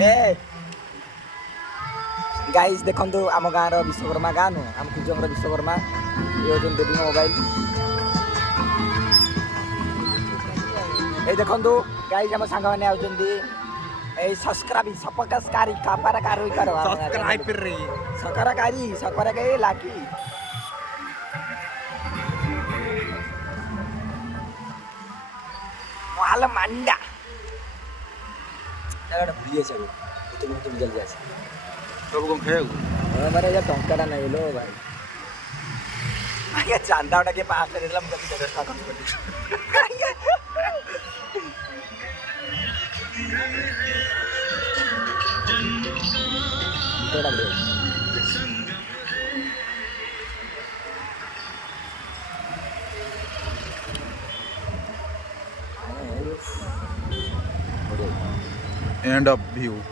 ए guys देखंतु आम गाँव विश्वकर्मा गाँ नु आम कुजंग विश्वकर्मा ये होचन देवी मोबाइल ए देखंतु गाइस आम सांग माने आउचंदी ए सब्सक्राइब सपकसकारी कापारकारी करो सब्सक्राइब रे सकराकारी लाकी वाला मंडा यार भूलिए सब तुम जल्दी आस सब कौन खाए हमारे ये टंकाटा नहीं लो भाई आगे चांदा उड़ा के पास से निकला मुझे तो व्यवस्था कर थोड़ा ब्रेक end of view.